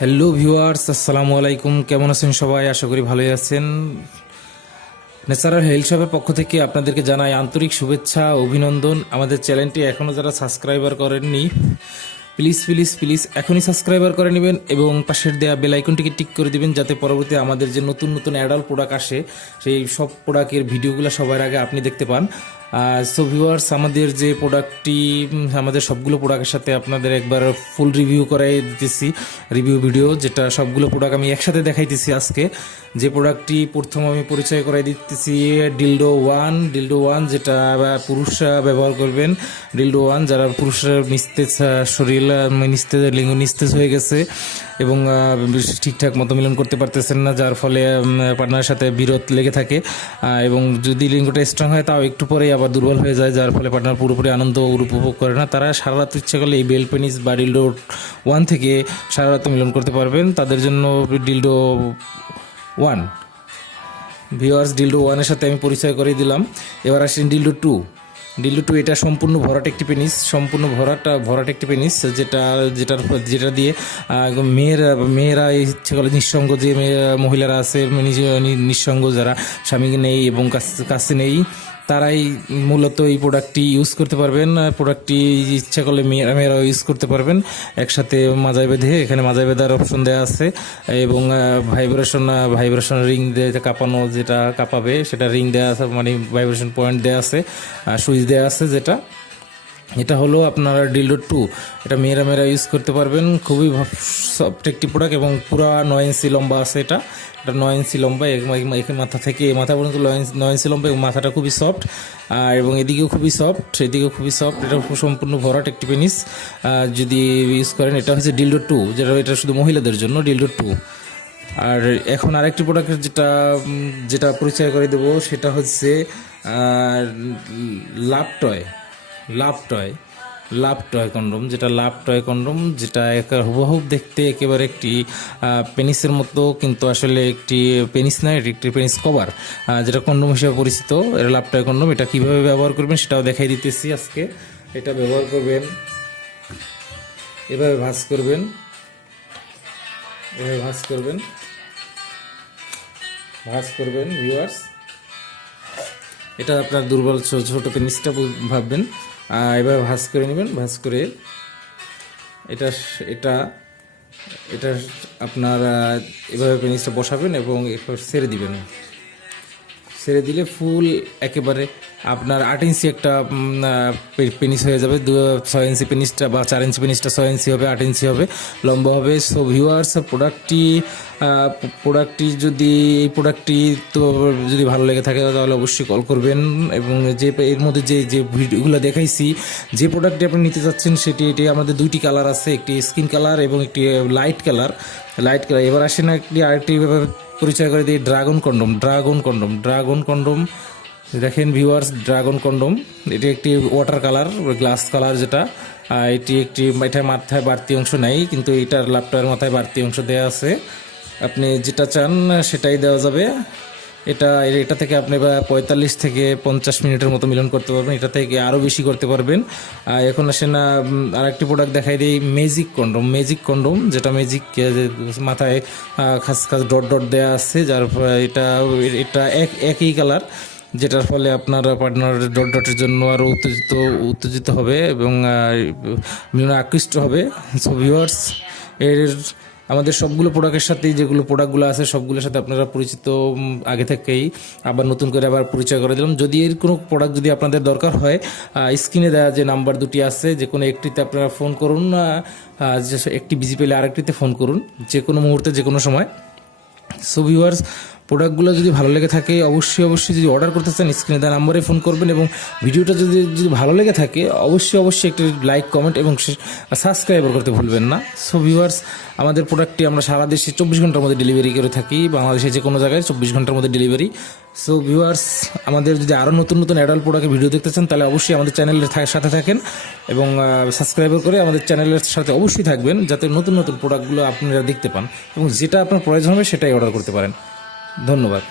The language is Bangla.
হ্যালো ভিউয়ার্স, আসসালামু আলাইকুম। কেমন আছেন সবাই? আশা করি ভালোই আছেন। ন্যাচারাল হেলথ শপের পক্ষ থেকে আপনাদেরকে জানাই আন্তরিক শুভেচ্ছা, অভিনন্দন। আমাদের চ্যানেলটি এখনও যারা সাবস্ক্রাইবার করেননি, প্লিজ প্লিজ প্লিজ এখনই সাবস্ক্রাইবার করে নেবেন এবং পাশের দেওয়া বেল আইকনটিকে টিক করে দিবেন, যাতে পরবর্তী আমাদের যে নতুন নতুন অ্যাডাল্ট প্রোডাক্ট আসে সেই সব প্রোডাক্টের ভিডিওগুলো সবার আগে আপনি দেখতে পান। সো ভিউয়ার্স, আমাদের যে প্রোডাক্টটি, আমাদের সবগুলো প্রোডাক্টের সাথে আপনাদের একবার ফুল রিভিউ করাই দিতেছি, রিভিউ ভিডিও, যেটা সবগুলো প্রোডাক্ট আমি একসাথে দেখাইতেছি আজকে। যে প্রোডাক্টটি প্রথম আমি পরিচয় করাই দিতেছি, ডিলডো ওয়ান, যেটা পুরুষরা ব্যবহার করবেন। ডিলডো ওয়ান, যারা পুরুষরা নিস্তেজ, শরীর নিস্তেজ, লিঙ্গ নিস্তেজ হয়ে গেছে এবং ঠিকঠাক মতো মিলন করতে পারতেছেন না, যার ফলে পার্টনারের সাথে বিরোধ লেগে থাকে এবং যদি লিঙ্গটা স্ট্রং হয় তাও একটু পরেই আবার দুর্বল হয়ে যায়, যার ফলে পার্টনার পুরোপুরি আনন্দ উপভোগ করে না। তারা সারা রাত ইচ্ছে করলে এই বেল পেনিস বা ডিলডো ওয়ান থেকে সারা রাত মিলন করতে পারবেন। তাদের জন্য ডিলডো ওয়ান। ভিউয়ার্স, ডিলডো ওয়ানের সাথে আমি পরিচয় করে দিলাম। এবার আসেন ডিলডো টু। এটা সম্পূর্ণ ভরাট একটি পেনিস, সম্পূর্ণ ভরাট একটি পেনিস, যেটা দিয়ে মেয়েরা ইচ্ছে করে নিঃসঙ্গ যে মহিলারা আছে, নিঃসঙ্গ যারা স্বামী নেই এবং কাছে নেই, তারাই মূলত এই প্রোডাক্টটি ইউজ করতে পারবেন। প্রোডাক্টটি ইচ্ছা করলে মেয়েরাও ইউজ করতে পারবেন। একসাথে মাজায় বেঁধে, এখানে মাজায় বেঁধার অপশন দেওয়া আছে এবং ভাইব্রেশন রিং দিয়ে কাঁপানো, যেটা কাঁপাবে সেটা রিং দেওয়া আছে, মানে ভাইব্রেশন পয়েন্ট দেওয়া আছে, সুইচ দেওয়া আছে। এটা হলো আপনার ডিলডো টু। এটা মেয়েরা ইউজ করতে পারবেন। খুবই সফট একটি প্রোডাক্ট এবং পুরো 9 ইঞ্চি লম্বা আছে। এটা 9 ইঞ্চি লম্বা, মাথা থেকে মাথা পর্যন্ত 9 ইঞ্চি লম্বা এবং মাথাটা খুবই সফট এবং এদিকেও খুবই সফট। এটা সম্পূর্ণ ভরাট একটি পেনিস যদি ইউজ করেন। এটা হচ্ছে ডিলডো টু, এটা শুধু মহিলাদের জন্য, ডিলডো টু। আর এখন আরেকটি প্রোডাক্টের যেটা পরিচয় করে দেবো, সেটা হচ্ছে লাভ টয় কন্ডম, যেটা হুবহু দেখতে একেবারে একটি পেনিসের মতো, কিন্তু আসলে একটি পেনিস নয়, এটি একটি পেনিস কভার, যেটা কন্ডম হিসেবে পরিচিত। এটা লাভ টয় কন্ডম। এটা কীভাবে ব্যবহার করবেন সেটাও দেখাই দিতেছি আজকে। এটা ব্যবহার করবেন, এভাবে ভাঁজ করবেন ভিউয়ার্স। এটা আপনার দুর্বল ছোট পেনিসটা ভাববেন, এবার ভাঁজ করে নেবেন। ভাঁজ করে এটা আপনার এভাবে পেনিসটা বসাবেন এবং ছেড়ে দিবেন। ছেড়ে দিলে ফুল একেবারে আপনার 8 ইঞ্চি একটা পেনিস হয়ে যাবে। 6 ইঞ্চি পেনিসটা বা 4 ইঞ্চি পেনিসটা 6 ইঞ্চি হবে, 8 ইঞ্চি হবে, লম্বা হবে। সো ভিউয়ার্স, প্রোডাক্টটি যদি ভালো লেগে থাকে তাহলে অবশ্যই কল করবেন এবং এর মধ্যে যে ভিডিওগুলো দেখাইছি, যে প্রোডাক্টটি আপনি নিতে চাচ্ছেন এটি আমাদের 2টি কালার আছে, একটি স্কিন কালার এবং একটি লাইট কালার। এবার আসেন আরেকটি পরিচয় করে দিই, ড্রাগন কন্ডম। দেখেন ভিউয়ার্স, ড্রাগন কন্ডম, এটি একটি ওয়াটার কালার, গ্লাস কালার, যেটা এটা মাথায় বাড়তি অংশ নেই, কিন্তু এটার লাভটার মাথায় বাড়তি অংশ দেওয়া আছে। আপনি যেটা চান সেটাই দেওয়া যাবে। এটা থেকে আপনি 45 থেকে 50 মিনিটের মতো মিলন করতে পারবেন, এটা থেকে আরও বেশি করতে পারবেন। এখন আসেন আরেকটি প্রোডাক্ট দেখাই দিই, ম্যাজিক কন্ডম, যেটা মাথায় খাস ডট দেওয়া আছে, যার এটা একই কালার, যেটার ফলে আপনার পার্টনার ডটের জন্য আরও উত্তেজিত হবে এবং মিলনে আকৃষ্ট হবে। সো ভিউয়ার্স, আমাদের সবগুলো প্রোডাক্টের সাথেই যেগুলো প্রোডাক্টগুলো আছে সবগুলোর সাথে আপনারা পরিচিত আগে থেকেই, আবার নতুন করে পরিচয় করে দিলাম। যদি এর কোনো প্রোডাক্ট যদি আপনাদের দরকার হয়, স্ক্রিনে দেওয়া যে নাম্বার 2টি আছে, যে কোনো একটিতে আপনারা ফোন করুন, একটি বিজি পেলে আরেকটিতে ফোন করুন, যে কোনো মুহূর্তে, যে কোনো সময়। সো ভিউয়ার্স, প্রোডাক্টগুলো যদি ভালো লেগে থাকে অবশ্যই যদি অর্ডার করতে চান স্ক্রিনে দেওয়া নাম্বারে ফোন করবেন এবং ভিডিওটা যদি ভালো লেগে থাকে অবশ্যই একটি লাইক, কমেন্ট এবং সাবস্ক্রাইবার করতে ভুলবেন না। সো ভিউয়ার্স, আমাদের প্রোডাক্টটি আমরা সারা দেশে 24 ঘন্টার মধ্যে ডেলিভারি করে থাকি, বাংলাদেশে যে কোনো জায়গায় 24 ঘন্টার মধ্যে ডেলিভারি। সো ভিউয়ার্স, আমাদের যদি আরও নতুন অ্যাডাল্ট প্রোডাক্টের ভিডিও দেখতে চান তাহলে অবশ্যই আমাদের চ্যানেলের সাথে থাকেন এবং সাবস্ক্রাইবার করে আমাদের চ্যানেলের সাথে অবশ্যই থাকবেন, যাতে নতুন প্রোডাক্টগুলো আপনারা দেখতে পান এবং যেটা আপনার প্রয়োজন হবে সেটাই অর্ডার করতে পারেন। ধন্যবাদ।